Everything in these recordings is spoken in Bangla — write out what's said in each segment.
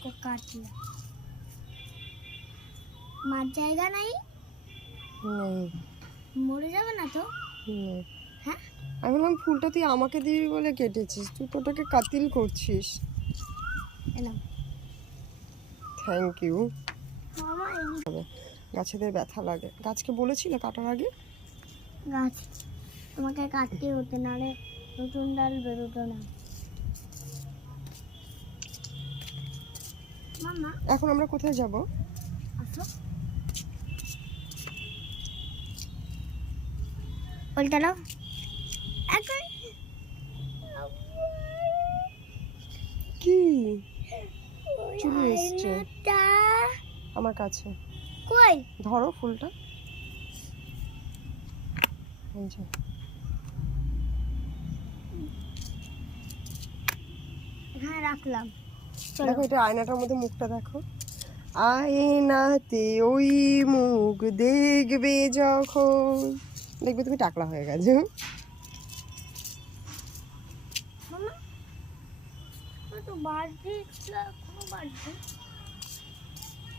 इसको काट लिया मार जाएगा नहीं মরে যাবে না তো হ্যাঁ আমি বললাম ফুলটা তুই আমাকে দিবি বলে কেটেছিস, তুই তো ওটাকে কাতিল করছিস। Thank you. গাছেদের ব্যথা লাগে, গাছকে বলেছিলে কাটার আগে? গাছ তোমাকে কাটতে হতে নালে নতুন ডাল বেরোতো না। মামা এখন আমরা কোথায় যাব? আসো উল্টালো এখন কি চলে এসছে আমার কাছে, কই ধরো ফুলটা। এই যে এখানে রাখলাম। দেখো এটা আয়নাটার মধ্যে মুখটা দেখো, আয়নাতে ওই মুখ দেখবে যখন, দেখবে তুমি টাকলা হয়ে গেছো। মামা তো বাড়ছে কোনো বাড়ছে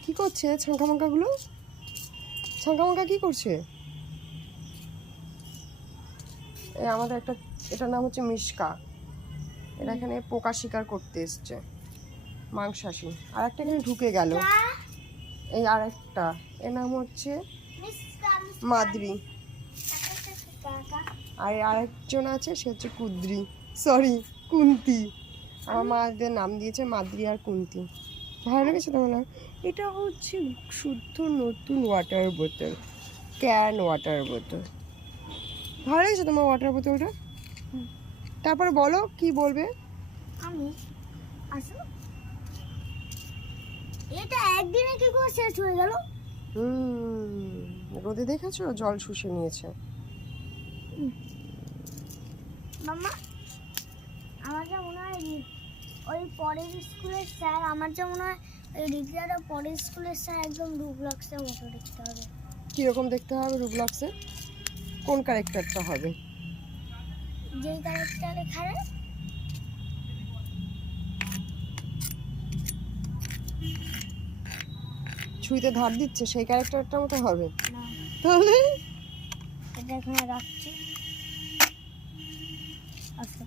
কি করছে ছাঙ্কা গুলো? ছাঙ্কা কি করছে? এই আমাদের একটা, এটার নাম হচ্ছে মিশকা, এরা এখানে পোকা শিকার করতে এসছে, মাংসাশী। আর একটা এখানে ঢুকে গেল, এই আর একটা, এর নাম হচ্ছে মাদ্রি। আর আরেকজন আছে, সে হচ্ছে কুদ্রি, সরি কুন্তি। আমার মাদের নাম দিয়েছে মাদ্রি আর কুন্তি। ভালো লেগেছে তোমার না? এটা হচ্ছে শুদ্ধ নতুন ওয়াটার বোতল, ক্যান ওয়াটার বোতল। ভালো লেগেছে তোমার ওয়াটার বোতলটা? তারপরে বলো কি বলবে। আমি আসো এটা একদিনে কি করে শেষ হয়ে গেল? রোদে দেখেছো জল শুষে নিয়েছে। মামা আমার যা মনে হয় ওই পরের স্কুলের স্যার, আমার যা মনে হয় ওই রিক্সাটা পরের স্কুলের স্যার একদম রুবলক্সের মতো দেখতে হবে। কিরকম দেখতে হবে রুবলক্সে? কোন ক্যারেক্টারটা হবে? যেই ক্যারেক্টার এখানে ছুঁইতে ধার দিচ্ছে সেই ক্যারেক্টারটার মতো হবে না, তাহলে? এটা এখানে রাখছি। আচ্ছা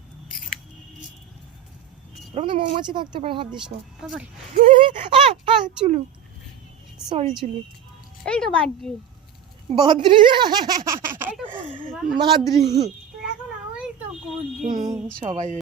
ওরকম তো মৌমাছি থাকতে পারে, হাত দিস না। তারপরে চুলু, সরি চুলু। এই তো বাদ্রি বাদ্রি, এই তো কুদ্রি মাদ্রি, তুই এখন ওই তো কুদ্রি সবাই